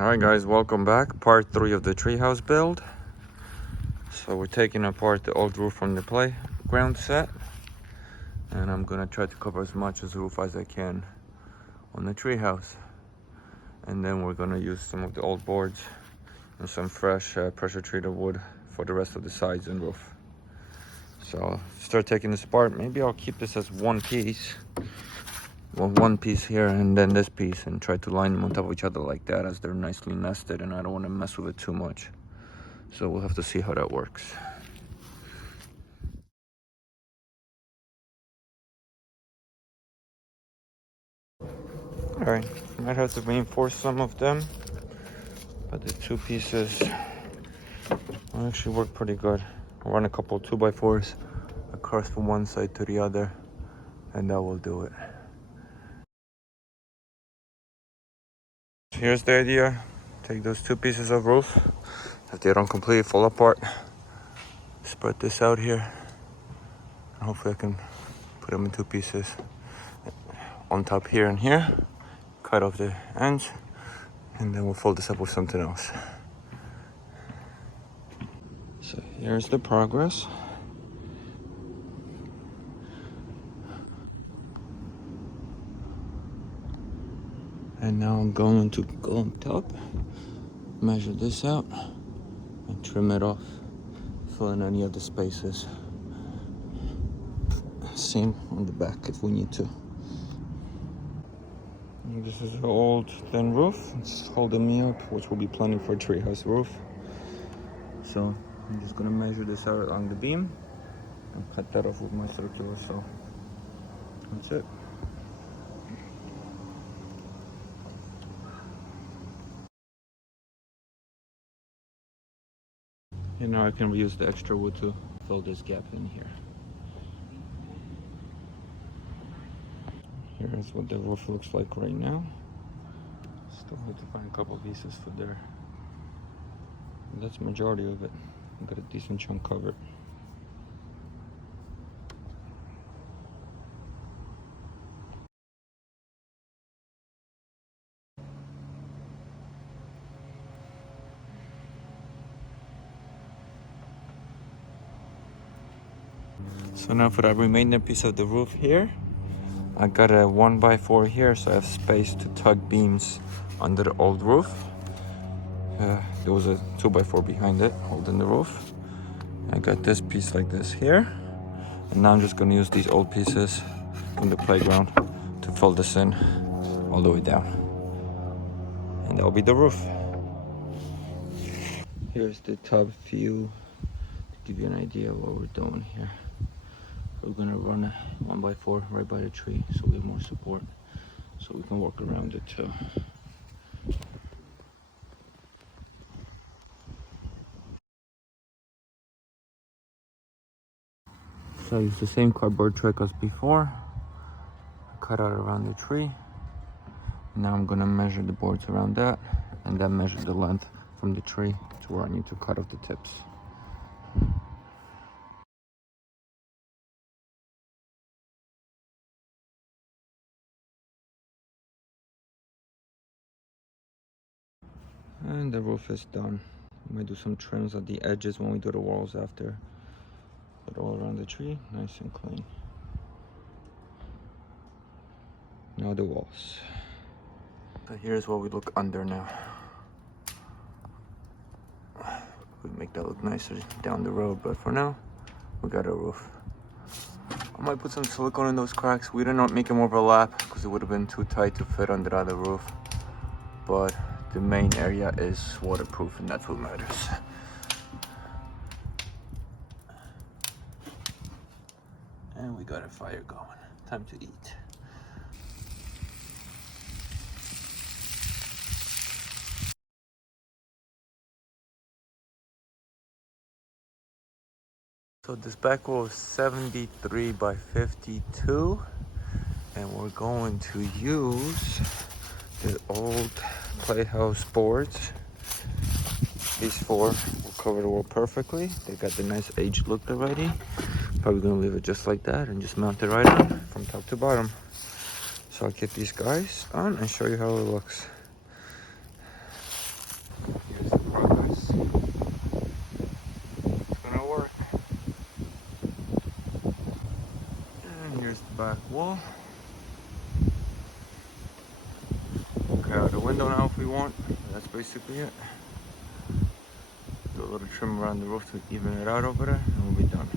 Alright guys, welcome back. Part 3 of the treehouse build. So we're taking apart the old roof from the playground set. And I'm gonna try to cover as much as roof as I can on the treehouse. And then we're gonna use some of the old boards and some fresh pressure treated wood for the rest of the sides and roof. So I'll start taking this apart. Maybe I'll keep this as one piece. Well, one piece here and then this piece, and try to line them on top of each other like that, as they're nicely nested, and I don't want to mess with it too much. So we'll have to see how that works. All right, might have to reinforce some of them, but the two pieces will actually work pretty good. I'll run a couple 2x4s across from one side to the other, and that will do it. Here's the idea. Take those two pieces of roof, if they don't completely fall apart, spread this out here, and hopefully I can put them in two pieces on top here and here, cut off the ends, and then we'll fold this up with something else. So here's the progress. And now I'm going to go on top, measure this out, and trim it off, fill in any of the spaces. Same on the back if we need to. And this is an old thin roof. It's holding me up, which we'll be planning for a treehouse roof. So I'm just gonna measure this out along the beam and cut that off with my circular saw. That's it. And now I can reuse the extra wood to fill this gap in here. Here's what the roof looks like right now. Still need to find a couple pieces for there. And that's the majority of it. I've got a decent chunk covered. So now for that remaining piece of the roof here, I got a 1x4 here, so I have space to tug beams under the old roof. There was a 2x4 behind it holding the roof. I got this piece like this here, and now I'm just going to use these old pieces from the playground to fold this in all the way down, and that'll be the roof. Here's the top view to give you an idea of what we're doing here. We're gonna run a 1x4 right by the tree so we have more support, so we can walk around it too. So I used the same cardboard trick as before. I cut out around the tree. Now I'm gonna measure the boards around that, and then measure the length from the tree to where I need to cut off the tips. And the roof is done. We might do some trims at the edges when we do the walls after. But all around the tree, nice and clean. Now the walls. So here's what we look under now. We make that look nicer down the road, but for now, we got a roof. I might put some silicone in those cracks. We didn't make them overlap because it would have been too tight to fit under the other roof. But the main area is waterproof, and that's what matters. And we got a fire going. Time to eat. So this back wall is 73 by 52, and we're going to use the old playhouse boards. These four will cover the wall perfectly. They got the nice aged look already. Probably gonna leave it just like that and just mount it right on from top to bottom. So I'll get these guys on and show you how it looks. wall. Okay, out the window now if we want. That's basically it. Do a little trim around the roof to even it out over there, and we'll be done.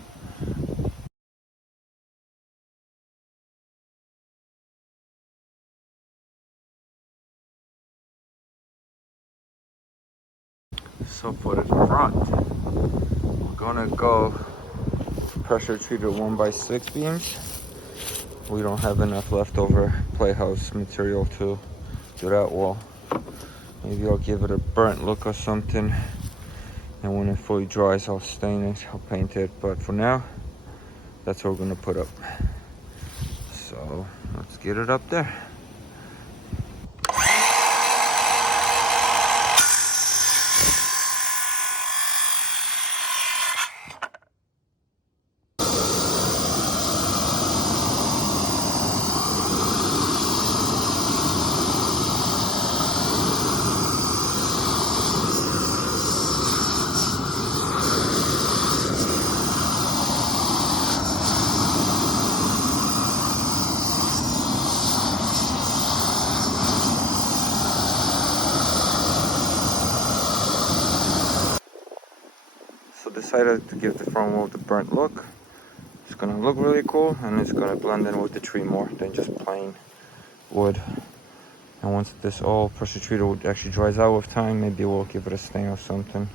So for the front, we're gonna go pressure treated 1x6 beams. We don't have enough leftover playhouse material to do that wall. Maybe I'll give it a burnt look or something, and when it fully dries I'll stain it, I'll paint it, but for now that's what we're gonna put up. So let's get it up there. So decided to give the front wall the burnt look. It's gonna look really cool, and it's gonna blend in with the tree more than just plain wood. And once this all pressure treated wood actually dries out with time, maybe we'll give it a stain or something.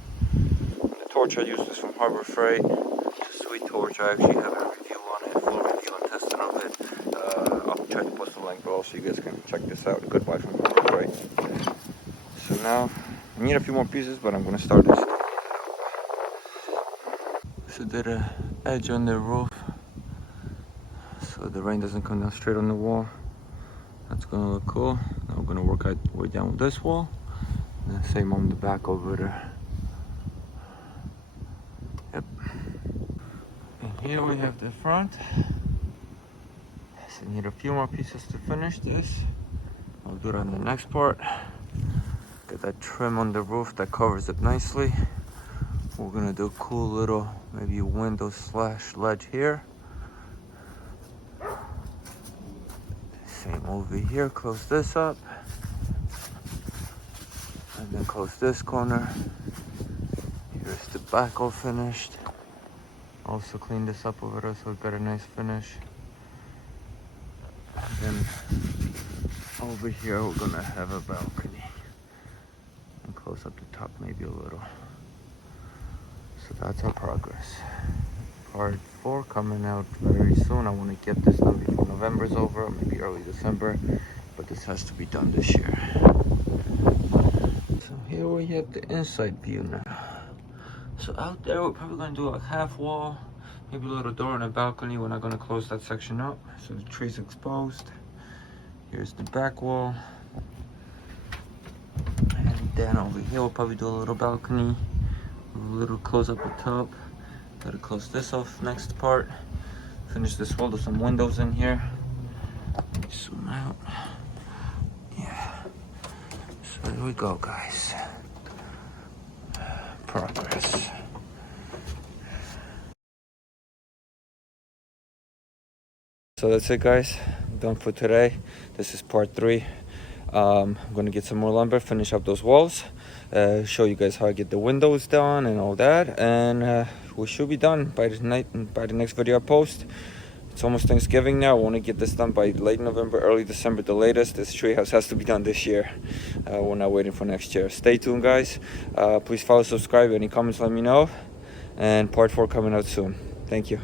The torch I used is from Harbor Freight. It's a sweet torch. I actually have a review on it, full review and testing of it. I'll try to post the link below so you guys can check this out. Goodbye from Harbor Freight. So now I need a few more pieces, but I'm gonna start this. So did an edge on the roof so the rain doesn't come down straight on the wall. That's gonna look cool. Now we're gonna work our way down with this wall, and the same on the back over there. Yep. And here we have the front. So need a few more pieces to finish this. I'll do it on the next part. Get that trim on the roof that covers it nicely. We're gonna do a cool little maybe window slash ledge here. Same over here, close this up. And then close this corner. Here's the back all finished. Also clean this up over there so we got a nice finish. And then over here we're gonna have a balcony. And close up the top maybe a little. So that's our progress. Part 4 coming out very soon. I want to get this done before November's over, maybe early December, but this has to be done this year. So here we have the inside view now. So out there we're probably going to do like half wall, maybe a little door and a balcony. We're not going to close that section up, so the tree's exposed. Here's the back wall. And then over here we'll probably do a little balcony. A little close up the top. Gotta close this off next part. Finish this wall, do some windows in here. Zoom out. Yeah. So here we go, guys. Progress. So that's it, guys. Done for today. This is part 3. I'm gonna get some more lumber, finish up those walls, show you guys how I get the windows done and all that, and we should be done by the next video I post. It's almost Thanksgiving now. I want to get this done by late November, early December, the latest. This treehouse has to be done this year. We're not waiting for next year. Stay tuned, guys. Please follow, subscribe. Any comments, let me know. And part 4 coming out soon. Thank you.